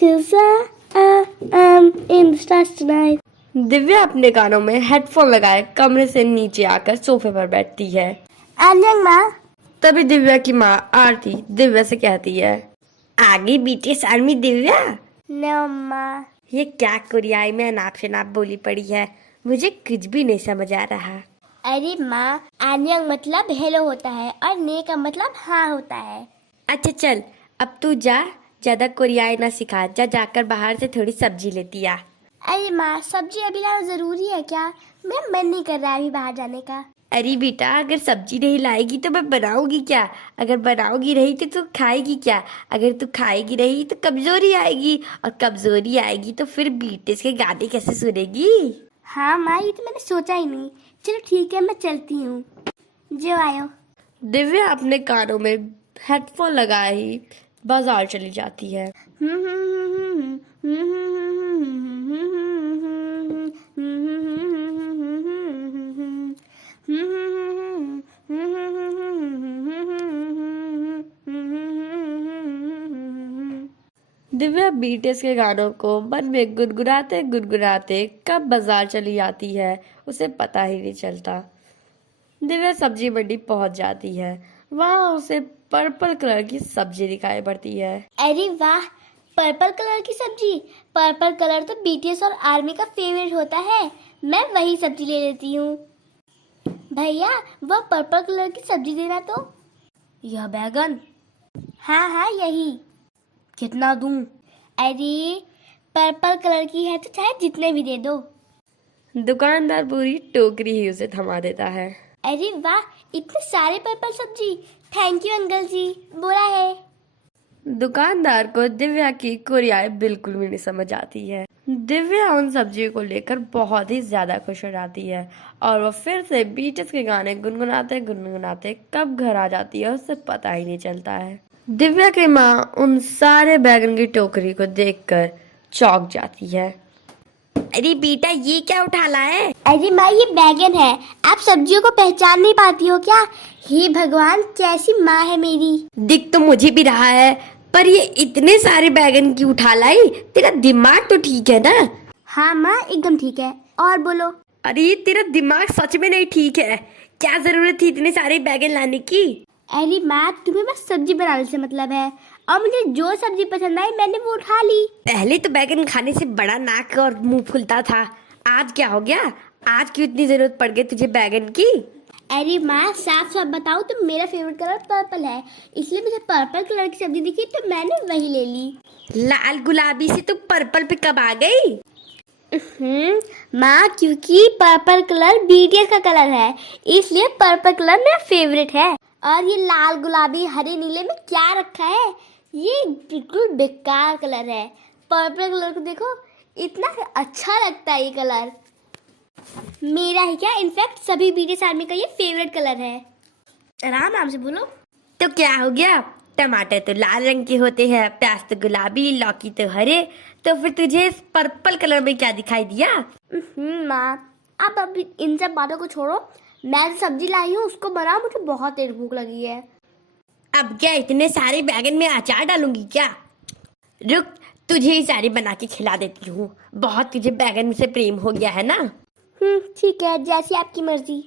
'Cause I am in the stars tonight. Divya अपने कानों में हेडफोन लगाए कमरे से नीचे आकर सोफे पर बैठती है। आर्यन माँ, तभी दिव्या की माँ आरती दिव्या से कहती है, आगे बीटीएस आर्मी दिव्या। नो माँ। ये क्या कोरियाई में अनाप शनाप बोली पड़ी है, मुझे कुछ भी नहीं समझ आ रहा। अरे माँ, आर्यन मतलब हेलो होता है और ने का मतलब हाँ होता है। अच्छा चल, अब तू जा, ज्यादा कोरियाई ना सिखा, जाकर बाहर से थोड़ी सब्जी लेती आ। अरे माँ, सब्जी अभी लाना जरूरी है क्या? मेरा मन नहीं कर रहा है अभी बाहर जाने का। अरे बेटा, अगर सब्जी नहीं लाएगी तो मैं बनाऊंगी क्या? अगर बनाऊंगी रही तो तू खाएगी क्या? अगर तू खाएगी रही तो कमजोरी आएगी, और कमजोरी आएगी तो फिर बीटीएस के गाने कैसे सुनेगी? हाँ माँ, ये तो मैंने सोचा ही नहीं। चलो ठीक है, मैं चलती हूँ। जो आयो। दिव्या अपने कानों में हेडफोन लगाए ही बाजार चली जाती है। दिव्या बीटीएस के गानों को मन में गुनगुनाते गुनगुनाते कब बाजार चली जाती है उसे पता ही नहीं चलता। दिव्या सब्जी मंडी पहुंच जाती है। वहां उसे पर्पल कलर की सब्जी दिखाई पड़ती है। अरे वाह, पर्पल कलर की सब्जी। पर्पल कलर तो बीटीएस और आर्मी का फेवरेट होता है। मैं वही सब्जी ले लेती हूँ। भैया, वो पर्पल कलर की सब्जी देना तो। यह बैगन हाँ यही। कितना दूं? अरे पर्पल कलर की है तो चाहे जितने भी दे दो। दुकानदार पूरी टोकरी ही उसे थमा देता है। अरे वाह, इतने सारे पर्पल सब्जी। थैंक यू अंकल जी, बोला है। दुकानदार को दिव्या की कोरियाई बिल्कुल भी नहीं समझ आती है। दिव्या उन सब्जियों को लेकर बहुत ही ज्यादा खुश हो जाती है और वो फिर से बीटीएस के गाने गुनगुनाते गुनगुनाते कब घर आ जाती है उसे पता ही नहीं चलता है। दिव्या की माँ उन सारे बैगन की टोकरी को देखकर चौंक जाती है। अरे बेटा, ये क्या उठा ला है? अरे माँ, ये बैगन है। आप सब्जियों को पहचान नहीं पाती हो क्या? हे भगवान, कैसी माँ है मेरी। दिख तो मुझे भी रहा है, पर ये इतने सारे बैगन की उठा लाई? तेरा दिमाग तो ठीक है ना? हाँ माँ, एकदम ठीक है। और बोलो। अरे तेरा दिमाग सच में नहीं ठीक है। क्या जरूरत थी इतने सारे बैगन लाने की? अरे माँ, तुम्हें बस सब्जी बनाने से मतलब है, और मुझे जो सब्जी पसंद आई मैंने वो उठा ली। पहले तो बैगन खाने से बड़ा नाक और मुंह फूलता था, आज क्या हो गया? आज क्यों इतनी जरूरत पड़ गई तुझे बैगन की? अरे माँ, साफ साफ बताओ तो मेरा फेवरेट कलर पर्पल है, इसलिए मुझे पर्पल कलर की सब्जी दिखी तो मैंने वही ले ली। लाल गुलाबी से तू पर्पल पे कब आ गई? माँ, क्योंकि पर्पल कलर बीटीएस का कलर है, इसलिए पर्पल कलर मेरा फेवरेट है। और ये लाल गुलाबी हरे नीले में क्या रखा है? ये बिल्कुल बेकार कलर है। पर्पल कलर को देखो, इतना अच्छा लगता है ये कलर। मेरा ही क्या, इनफैक्ट सभी बीटीएस आर्मी का ये फेवरेट कलर है। आराम आराम से बोलो। तो क्या हो गया? टमाटर तो लाल रंग के होते हैं, प्याज तो गुलाबी, लौकी तो हरे, तो फिर तुझे इस पर्पल कलर में क्या दिखाई दिया? माँ, आप अभी इन सब बातों को छोड़ो। मैं सब्जी लाई हूँ, उसको बनाओ, मुझे बहुत तेज भूख लगी है। अब क्या इतने सारे बैगन में अचार डालूंगी क्या? रुक, तुझे ही सारी बना के खिला देती हूँ। बहुत तुझे बैगन से प्रेम हो गया है ना? ठीक है, जैसी आपकी मर्जी।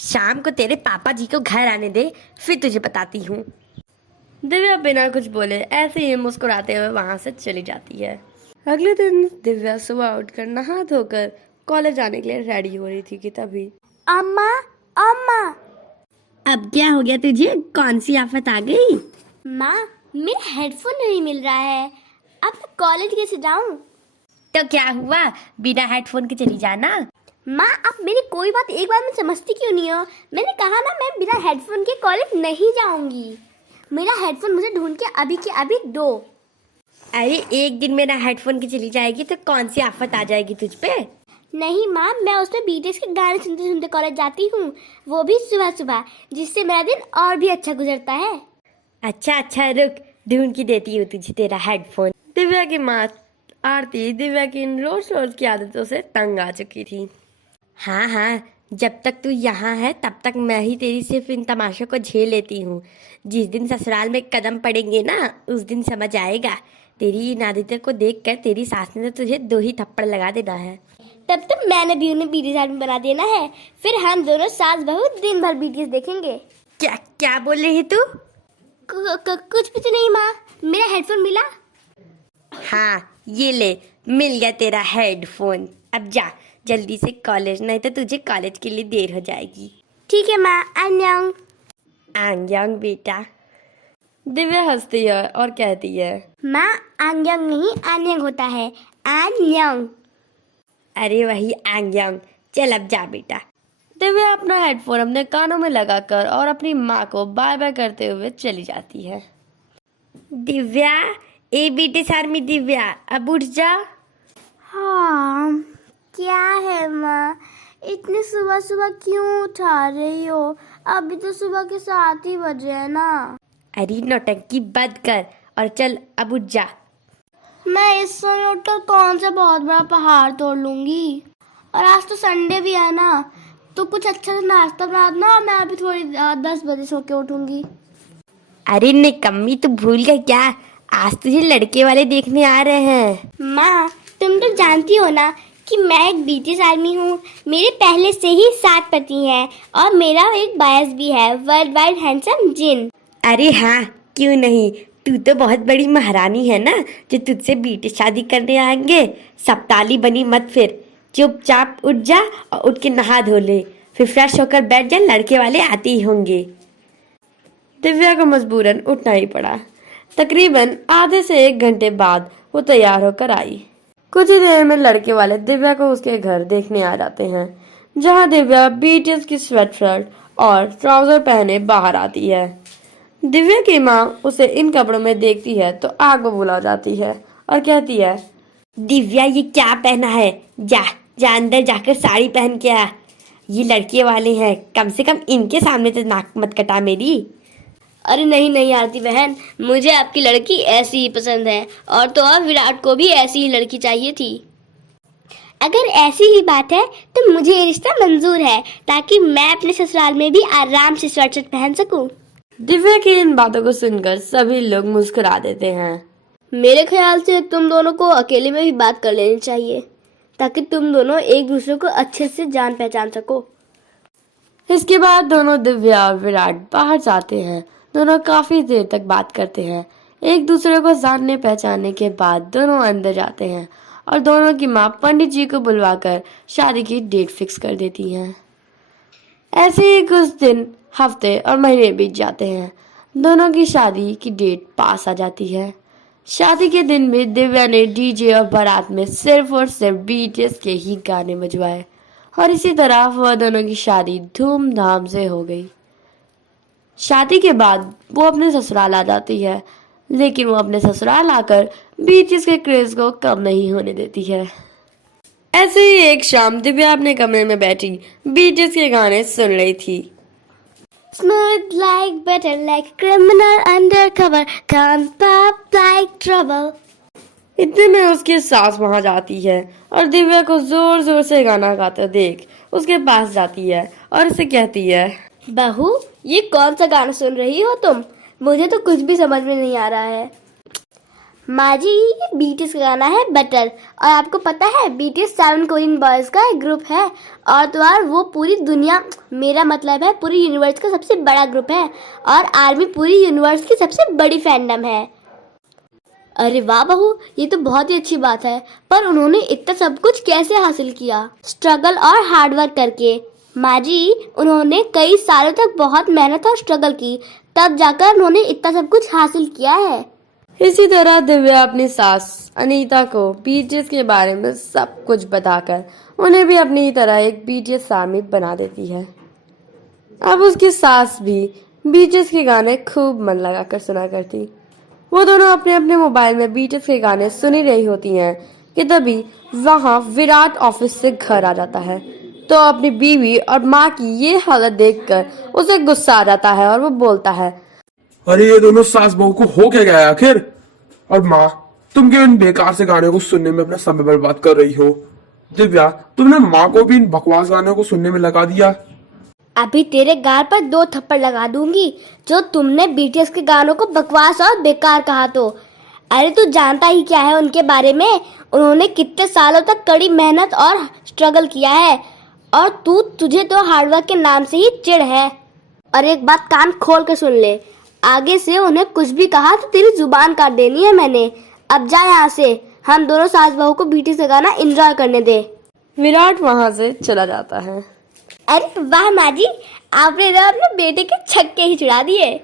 शाम को तेरे पापा जी को घर आने दे, फिर तुझे बताती हूँ। दिव्या बिना कुछ बोले ऐसे ही मुस्कुराते हुए वहां से चली जाती है। अगले दिन दिव्या सुबह उठकर नहा धोकर कॉलेज जाने के लिए रेडी हो रही थी कि तभी अम्मा, अम्मा। अब क्या हो गया तुझे? कौन सी आफत आ गई? माँ, मेरा हेडफोन नहीं मिल रहा है, अब मैं कॉलेज कैसे जाऊँ? तो क्या हुआ, बिना हेडफोन के चली जाना। माँ, आप मेरी कोई बात एक बार में समझती क्यों नहीं हो? मैंने कहा ना, मैं बिना हेडफोन के कॉलेज नहीं जाऊंगी। मेरा हेडफोन मुझे ढूंढ के अभी दो। अरे एक दिन मेरा हेडफोन की चली जाएगी तो कौन सी आफत आ जाएगी तुझ पे? नहीं माँ, मैं उसमें बीटीएस के गाने सुनते सुनते कॉलेज जाती हूँ, वो भी सुबह सुबह, जिससे मेरा दिन और भी अच्छा गुजरता है। अच्छा रुक, ढूंढ के देती हूँ तुझे तेरा हेडफोन। दिव्या की माँ आरती दिव्या की इन रोज रोज की आदतों से तंग आ चुकी थी। हाँ, जब तक तू यहाँ है तब तक मैं ही तेरी सिर्फ इन तमाशों को झेल लेती हूँ। जिस दिन ससुराल में कदम पड़ेंगे ना, उस दिन समझ आएगा तेरी इन आदित्य को देखकर तेरी सास ने तो तुझे 2 ही थप्पड़ लगा देना है। तब तो मैंने भी उन्हें बीटीएस आर्मी बना देना है, फिर हम दोनों सास बहू दिन भर बीटीएस देखेंगे। क्या क्या बोल रही है तू? कुछ भी तो नहीं माँ, मेरा हेडफोन मिला। हाँ ये ले, मिल गया तेरा हेडफोन। अब जा जल्दी से कॉलेज, नहीं तो तुझे कॉलेज के लिए देर हो जाएगी। ठीक है माँ, अन्यंग। आंग्यांग बेटा। दिव्या हंसती है और कहती है, माँ आंग्यांग नहीं आन्यंग होता है, आन्यंग। अरे वही आंग्यांग। चल अब जा बेटा। दिव्या अपना हेडफोन अपने कानों में लगाकर और अपनी माँ को बाय बाय करते हुए चली जाती है। दिव्या, ए बीटीएस आर्मी दिव्या, अब उठ जा। हाँ क्या है माँ, इतनी सुबह सुबह क्यों उठा रही हो? अभी तो सुबह के 7 ही बजे है ना। अरे नौटंकी बंद कर और चल अब उठ जा। मैं इस समय उठकर कौन सा बहुत बड़ा पहाड़ तोड़ लूंगी? और आज तो संडे भी है ना, तो कुछ अच्छा सा नाश्ता बना देना और मैं अभी थोड़ी 10 बजे सो के उठूंगी। अरे निकम्मी, तू भूल गई क्या? आज तुझे लड़के वाले देखने आ रहे हैं। माँ तुम तो जानती हो ना कि मैं एक बीटीएस आर्मी हूँ। मेरे पहले से ही 7 पति हैं और मेरा एक बायस भी है, वर्ल्ड वाइड हैंडसम जिन। अरे हाँ, क्यों नहीं, तू तो बहुत बड़ी महारानी है ना, जो तुझसे बीटीएस शादी करने आएंगे। सप्ताली बनी मत, फिर चुपचाप उठ जा और उठ के नहा धो ले, फिर फ्रेश होकर बैठ जा, लड़के वाले आते ही होंगे। दिव्या को मजबूरन उठना ही पड़ा। तकरीबन आधे से 1 घंटे बाद वो तैयार होकर आई। कुछ ही देर में लड़के वाले दिव्या को उसके घर देखने आ जाते हैं, जहां दिव्या बीटीएस की स्वेटशर्ट और ट्राउजर पहने बाहर आती है। दिव्या की माँ उसे इन कपड़ों में देखती है तो आग बबूला हो जाती है और कहती है, दिव्या ये क्या पहना है? जा जा अंदर जाकर साड़ी पहन के आ। ये लड़के वाले हैं, कम से कम इनके सामने तो नाक मत कटा मेरी। अरे नहीं नहीं आरती बहन, मुझे आपकी लड़की ऐसी ही पसंद है, और तो और विराट को भी ऐसी ही लड़की चाहिए थी। अगर ऐसी ही बात है तो मुझे ये रिश्ता मंजूर है, ताकि मैं अपने ससुराल में भी आराम से स्वेटशर्ट पहन सकूं। दिव्या की इन बातों को सुनकर सभी लोग मुस्कुरा देते हैं। मेरे ख्याल से तुम दोनों को अकेले में भी बात कर लेनी चाहिए, ताकि तुम दोनों एक दूसरे को अच्छे से जान पहचान सको। इसके बाद दोनों दिव्या और विराट बाहर जाते हैं। दोनों काफी देर तक बात करते हैं। एक दूसरे को जानने पहचानने के बाद दोनों अंदर जाते हैं और दोनों की माँ पंडित जी को बुलवाकर शादी की डेट फिक्स कर देती हैं। ऐसे ही कुछ दिन, हफ्ते और महीने बीत जाते हैं। दोनों की शादी की डेट पास आ जाती है। शादी के दिन भी दिव्या ने डीजे और बारात में सिर्फ और सिर्फ बीटीएस के ही गाने बजवाए और इसी तरह वह दोनों की शादी धूमधाम से हो गई। शादी के बाद वो अपने ससुराल आ जाती है, लेकिन वो अपने ससुराल आकर बीटीएस के क्रेज को कम नहीं होने देती है। ऐसे ही एक शाम दिव्या अपने कमरे में बैठी बीटीएस के गाने सुन रही थी। Smooth like butter, like criminal undercover, can't pop like trouble. इतने में उसकी सास वहां जाती है और दिव्या को जोर जोर से गाना गाते देख उसके पास जाती है और उसे कहती है, बहू ये कौन सा गाना सुन रही हो तुम? मुझे तो कुछ भी समझ में नहीं आ रहा है। माँ जी ये बीटीएस का गाना है बटर, और आपको पता है बीटीएस 7 कोरियन बॉयज का एक ग्रुप है, और तो और वो पूरी दुनिया, मेरा मतलब है पूरी यूनिवर्स का सबसे बड़ा ग्रुप है, और आर्मी पूरी यूनिवर्स की सबसे बड़ी फैंडम है। अरे वाह बहू, ये तो बहुत ही अच्छी बात है, पर उन्होंने इतना सब कुछ कैसे हासिल किया? स्ट्रगल और हार्डवर्क करके। माँ जी उन्होंने कई सालों तक बहुत मेहनत और स्ट्रगल की, तब जाकर उन्होंने इतना सब कुछ हासिल किया है। इसी तरह दिव्या अपनी सास अनीता को बीटीएस के बारे में सब कुछ बताकर उन्हें भी अपनी तरह एक बीटीएस आर्मी बना देती है। अब उसकी सास भी बीटीएस के गाने खूब मन लगाकर सुना करती। वो दोनों अपने अपने मोबाइल में बीटीएस के गाने सुन ही रही होती हैं कि तभी वहाँ विराट ऑफिस से घर आ जाता है। तो अपनी बीवी और माँ की ये हालत देखकर उसे गुस्सा आ जाता है और वो बोलता है, अरे ये दोनों सास बहू को हो क्या गया आखिर? और माँ तुम क्यों इन बेकार से गाने को सुनने में अपना समय बर्बाद कर रही हो? दिव्या तुमने माँ को भी इन बकवास गानों को सुनने में लगा दिया। अभी तेरे गाल पर 2 थप्पड़ लगा दूंगी जो तुमने बीटीएस के गानों को बकवास और बेकार कहा तो। अरे तू जानता ही क्या है उनके बारे में। उन्होंने कितने सालों तक कड़ी मेहनत और स्ट्रगल किया है, और तुझे तो हार्डवर्क के नाम से ही चिढ़ है। और एक बात कान खोल के सुन ले, आगे से उन्हें कुछ भी कहा तो तेरी जुबान काट देनी है मैंने। अब जा यहाँ से, हम दोनों सास बहू को बीटीएस का गाना एंजॉय करने दे। विराट वहां से चला जाता है। अरे वाह माँ जी, आपने तो अपने बेटे के छक्के ही छुड़ा दिए।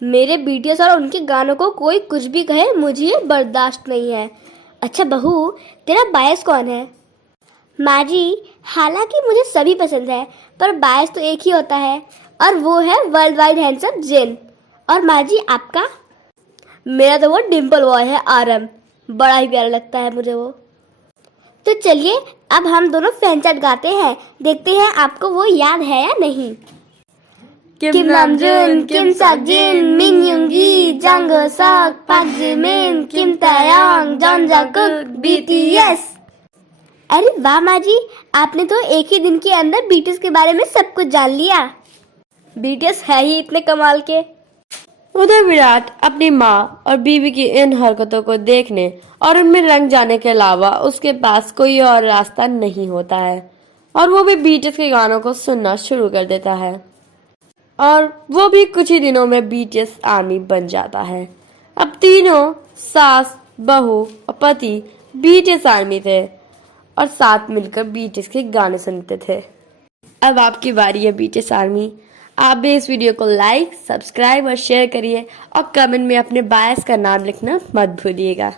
मेरे बीटीएस और उनके गानों को कोई कुछ भी कहे, मुझे ये बर्दाश्त नहीं है। अच्छा बहू, तेरा बायस कौन है? माँ जी, हालांकि मुझे सभी पसंद है, पर बायस तो एक ही होता है, और वो है वर्ल्ड वाइड हैंडसम जिन। और माँ जी आपका? मेरा तो वो डिम्पल बॉय है आरम, बड़ा ही प्यारा लगता है मुझे वो। तो चलिए अब हम दोनों फैन चैट गाते हैं, देखते हैं आपको वो याद है या नहीं। Kim Namjoon, Kim Seokjin, Min Yoongi, Jang Seok, Park Jimin, Kim Taeyong, Jung Jungkook, BTS। अरे वाह माँ जी, आपने तो एक ही दिन के अंदर बीटीएस के बारे में सब कुछ जान लिया। बीटीएस है ही इतने कमाल के। उधर विराट अपनी माँ और बीवी की इन हरकतों को देखने और उनमें रंग जाने के अलावा उसके पास कोई और रास्ता नहीं होता है, और वो भी बीटीएस के गानों को सुनना शुरू कर देता है। और वो भी कुछ ही दिनों में बीटीएस आर्मी बन जाता है। अब तीनों सास, बहू और पति बीटीएस आर्मी थे और साथ मिलकर बीटीएस के गाने सुनते थे। अब आपकी बारी है बीटीएस आर्मी। आप भी इस वीडियो को लाइक, सब्सक्राइब और शेयर करिए, और कमेंट में अपने बायस का नाम लिखना मत भूलिएगा।